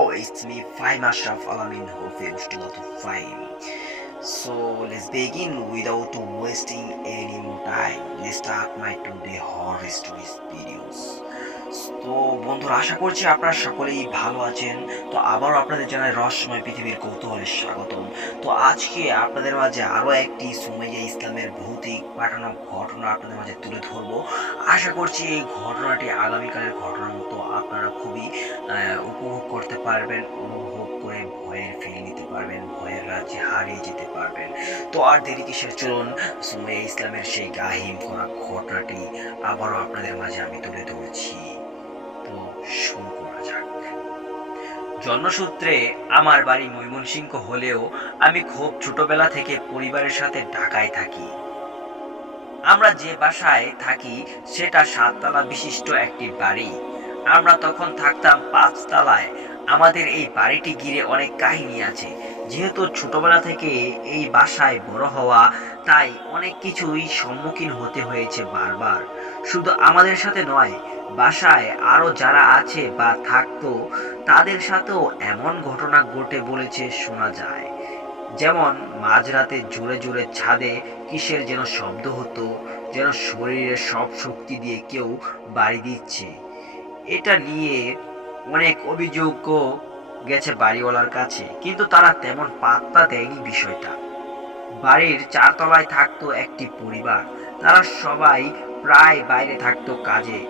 Yo, it's me, Fahim Ashraf Alamin Hofim, still out of Fahim. So let's begin without wasting any more time. Let's start my today horror stories videos. তো বন্ধুরা, আশা করছি আপনারা সকলেই ভালো আছেন। তো আবারও আপনাদের জানাই রহস্যময় পৃথিবীর কৌতূহলের স্বাগতম। তো আজকে আপনাদের মাঝে আরও একটি সুমাইয়া ইসলামের ভৌতিক পাঠানো ঘটনা আপনাদের মাঝে তুলে ধরবো। আশা করছি এই ঘটনাটি আগামীকালের ঘটনার মতো আপনারা খুবই উপভোগ করতে পারবেন, অনুভব করে ভয়ের ফিল নিতে পারবেন, ভয়ের রাজ্যে হারিয়ে যেতে পারবেন। তো আর দেরি কিসের, চলুন সুমাইয়া ইসলামের সেই গাহিম করা ঘটনাটি আবারও আপনাদের মাঝে আমি তুলে ধরছি। তো শুরু করা যাক। জন্মসূত্রে আমার বাড়ি ময়মনসিংহ হলেও আমি খুব ছোটবেলা থেকে পরিবারের সাথে ঢাকায় থাকি। আমরা যে বাসায় থাকি সেটা 7 তলা বিশিষ্ট একটি বাড়ি। আমরা তখন থাকতাম 5 তলায়। আমাদের এই বাড়িটি ঘিরে অনেক কাহিনী আছে। যেহেতু ছোটবেলা থেকে এই বাসায় বড় হওয়া, তাই অনেক কিছুই সম্মুখীন হতে হয়েছে বারবার। শুধু আমাদের সাথে নয়, বাসায় আরো যারা আছে বা থাকতো তাদের সাথেও এমন ঘটনা ঘটে বলেছে শোনা যায়। যেমন মাঝরাতে জোরে জোরে ছাদে কিসের যেন শব্দ হতো, যেন শরীরের সব শক্তি দিয়ে কেউ বাড়ি দিচ্ছে। এটা নিয়ে অনেক অভিযোগও গেছে বাড়িওয়ালার কাছে, কিন্তু তারা তেমন পাত্তা দেয়নি বিষয়টা। বাড়ির 4 তলায় থাকতো একটি পরিবার। তারা সবাই প্রায় বাইরে থাকতো কাজে।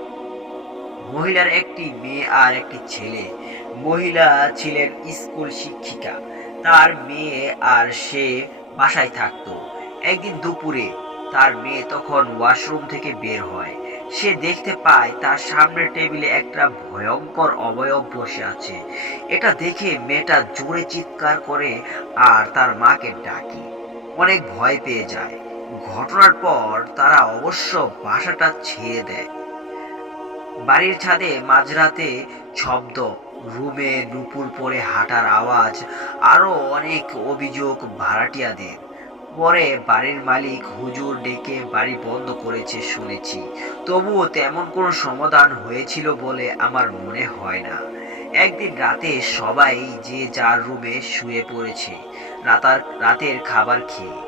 মহিলার একটি মেয়ে আর একটি ছেলে। মহিলা ছিলেন স্কুল শিক্ষিকা, তার মেয়ে আর সে বাসায় থাকতো। একদিন দুপুরে তার মেয়ে তখন ওয়াশরুম থেকে বের হয়। সে দেখতে পায় তার সামনের টেবিলে একটা ভয়ঙ্কর অবয়ব বসে আছে। এটা দেখে মেয়েটা জোরে চিৎকার করে আর তার মাকে ডাকে। অনেক ভয় পেয়ে যায়। ঘটনার পর তারা অবশ্য বাসাটা ছেড়ে দেয়। বাড়ির ছাদে মাঝরাতে শব্দ, রুমে নুপুর পরে হাঁটার আওয়াজ, আরো অনেক অভিযোগ ভাড়াটিয়াদের। পরে বাড়ির মালিক হুজুর ডেকে বাড়ি বন্ধ করেছে শুনেছি, তবুও তেমন কোনো সমাধান হয়েছিল বলে আমার মনে হয় না। একদিন রাতে সবাই যে যার রুমে শুয়ে পড়েছে রাতের খাবার খেয়ে।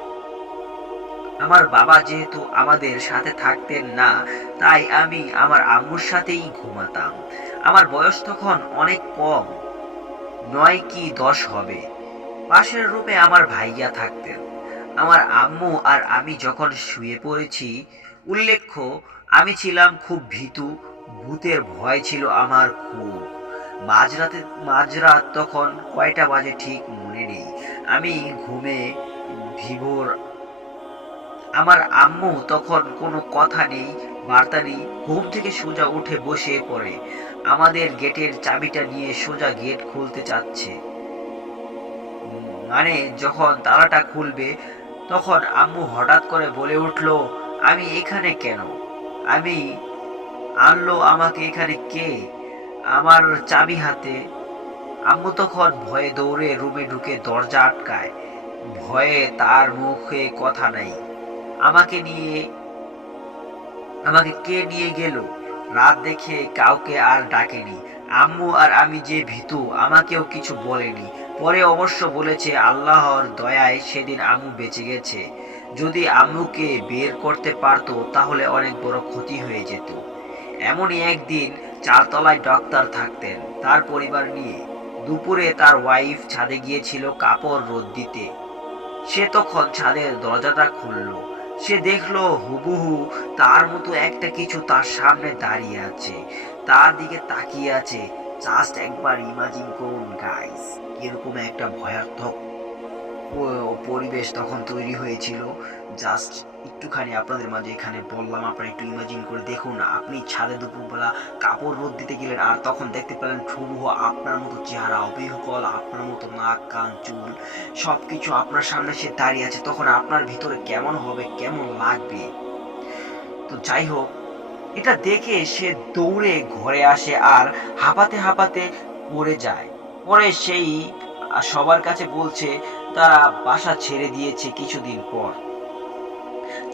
আমার বাবা যেহেতু আমাদের সাথে থাকতেন না, তাই আমি আমার আম্মুর সাথেই ঘুমাতাম। আমার বয়স তখন অনেক কম, 9 কি 10 হবে। পাশের রুমে আমার ভাইয়া থাকতেন। আমার আম্মু আর আমি যখন শুয়ে পড়েছি, উল্লেখ্য আমি ছিলাম খুব ভীতু, ভূতের ভয় ছিল আমার খুব। মাঝরাত তখন কয়টা বাজে ঠিক মনে নেই। আমি ঘুমে ভিভোর। আমার আম্মু তখন কোনো কথা নেই, বার্তা নেই, ঘুম থেকে সোজা উঠে বসে পড়ে। আমাদের গেটের চাবিটা নিয়ে সোজা গেট খুলতে চাচ্ছে। মানে যখন তালাটা খুলবে, তখন আম্মু হঠাৎ করে বলে উঠলো, আমি এখানে কেন? আমি আনলো আমাকে এখানে কে? আমার চাবি হাতে। আম্মু তখন ভয়ে দৌড়ে রুমে ঢুকে দরজা আটকায়। ভয়ে তার মুখে কথা নাই। আমাকে নিয়ে আমাকে কে নিয়ে গেল? রাত দেখে কাউকে আর ডাকেনি। আম্মু আর আমি যে ভীতু, আমাকেও কিছু বলেনি। পরে অবশ্য বলেছে আল্লাহর দয়ায় সেদিন আম্মু বেঁচে গেছে। যদি আম্মুকে বের করতে পারতো তাহলে অনেক বড় ক্ষতি হয়ে যেত। এমনই একদিন 4 তলায় ডাক্তার থাকতেন তার পরিবার নিয়ে। দুপুরে তার ওয়াইফ ছাদে গিয়েছিল কাপড় রোদ দিতে। সে তখন ছাদের দরজাটা খুললো। সে দেখলো হুবহু তার মতো একটা কিছু তার সামনে দাঁড়িয়ে আছে, তার দিকে তাকিয়ে আছে। জাস্ট একবার ইমাজিন করুন গাইস, এরকম একটা ভয়ার্থক পরিবেশ তখন তৈরি হয়েছিল। জাস্ট একটুখানি আপনাদের মাঝে এখানে বললাম, আপনারা একটু ইমাজিন করে দেখুন। আপনি ছাদে দুপুরবেলা কাপড় রোদ দিতে গেলেন, আর তখন দেখতে পেলেন হুবহু আপনার মতো চেহারা, অবিকল আপনার মতো নাক কান চুল সবকিছু আপনার সামনে সে দাঁড়িয়ে আছে। তখন আপনার ভিতরে কেমন হবে, কেমন লাগবে? তো যাই হোক, এটা দেখে সে দৌড়ে ঘরে আসে আর হাঁপাতে হাঁপাতে পড়ে যায়। পরে সেই সবার কাছে বলছে তারা বাসা ছেড়ে দিয়েছে কিছুদিন পর।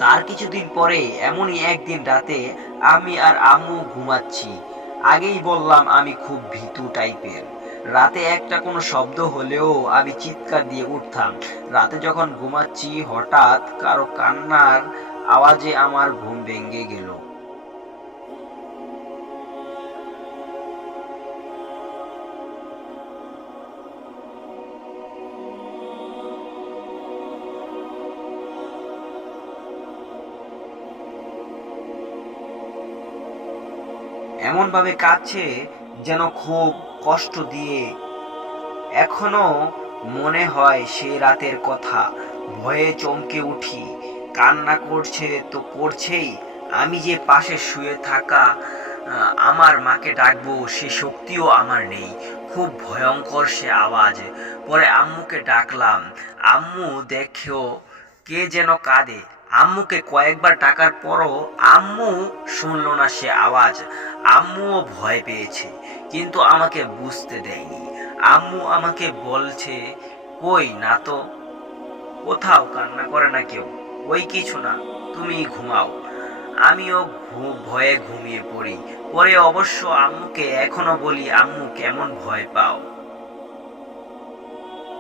তার কিছুদিন পরে এমনই একদিন রাতে আমি আর আম্মু ঘুমাচ্ছি। আগেই বললাম আমি খুব ভীতু টাইপের। রাতে একটা কোনো শব্দ হলেও আমি চিৎকার দিয়ে উঠতাম। রাতে যখন ঘুমাচ্ছি হঠাৎ কারো কান্নার আওয়াজে আমার ঘুম ভেঙে গেল। এমন ভাবে কাঁদছে যেন খুব কষ্ট দিয়ে। এখনো মনে হয় সে রাতের কথা। ভয়ে চমকে উঠি। কান্না করছে তো করছেই, আমি যে পাশে শুয়ে থাকা আমার মাকে ডাকবো সে শক্তিও আমার নেই। খুব ভয়ঙ্কর সে আওয়াজ। পরে আম্মুকে ডাকলাম। আম্মু দেখেও কে যেন কাঁদে। আম্মুকে কয়েকবার ডাকার পরও আম্মু শুনলো না সে আওয়াজ। আম্মুও ভয় পেয়েছে, কিন্তু আমাকে বুঝতে দেয়নি। আম্মু আমাকে বলছে, কই না তো, কোথাও কান্না করে না কেউ, ওই কিছু না, তুমি ঘুমাও। আমিও ভয়ে ঘুমিয়ে পড়ি। পরে অবশ্য আম্মুকে এখনো বলি, আম্মু কেমন ভয় পাও।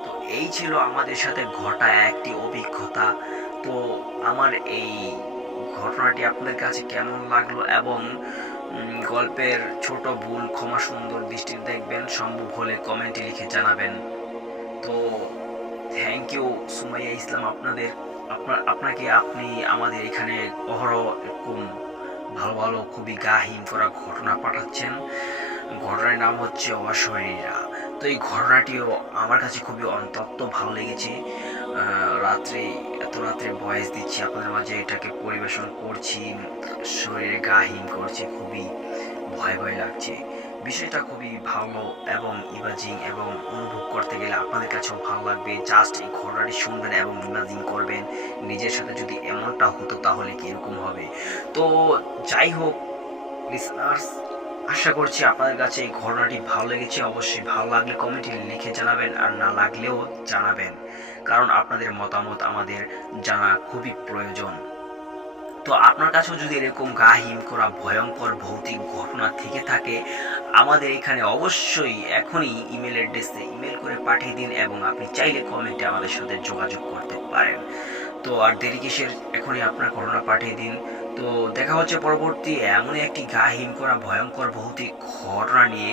তো এই ছিল আমাদের সাথে ঘটা একটি অভিজ্ঞতা। তো আমার এই ঘটনাটি আপনাদের কাছে কেমন লাগলো এবং গল্পের ছোট ভুল ক্ষমা সুন্দর দৃষ্টিতে দেখবেন, সম্ভব হলে কমেন্টে লিখে জানাবেন। তো থ্যাংক ইউ সুমাইয়া ইসলাম, আপনাকে আপনি আমাদের এখানে অহরহ এরকম ভালো ভালো খুবই গাহীন করা ঘটনা পাঠাচ্ছেন। ঘটনার নাম হচ্ছে অশরীরীরা। তো এই ঘটনাটিও আমার কাছে খুবই অত্যন্ত ভালো লেগেছে। রাত্রে এত রাত্রে ভয়েস দিচ্ছি আপনাদের মাঝে, এটাকে পরিবেশন করছি, শরীরে গাহীন করছে, খুবই ভয় ভয় লাগছে। বিষয়টা খুবই ভালো এবং ইমাজিং এবং অনুভব করতে গেলে আপনাদের কাছেও ভালো লাগবে। জাস্ট এই ঘটনাটি শুনবেন এবং ইমাজিং করবেন নিজের সাথে যদি এমনটা হতো তাহলে কিরকম হবে। তো যাই হোক লিসনার্স, আশা করছি আপনাদের কাছে এই ঘটনাটি ভালো লেগেছে। অবশ্যই ভালো লাগলে কমেন্টে লিখে জানাবেন, আর না লাগলেও জানাবেন, কারণ আপনাদের মতামত আমাদের জানা খুবই প্রয়োজন। তো আপনার কাছেও যদি এরকম গা হিম করা ভয়ঙ্কর ভৌতিক ঘটনা থেকে থাকে, আমাদের এখানে অবশ্যই এখনই ইমেল অ্যাড্রেসে ইমেল করে পাঠিয়ে দিন এবং আপনি চাইলে কমেন্টে আমাদের সাথে যোগাযোগ করতে পারেন। তো আর দেরি কিসের, এখনই আপনার ঘটনা পাঠিয়ে দিন। তো দেখা হচ্ছে পরবর্তী এমনই একটি গা হিম করা ভয়ঙ্কর ভৌতিক ঘটনা নিয়ে।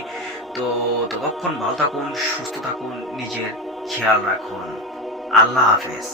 তো ততক্ষণ ভালো থাকুন, সুস্থ থাকুন, নিজের খেয়াল রাখুন। আল্লাহ হাফেজ।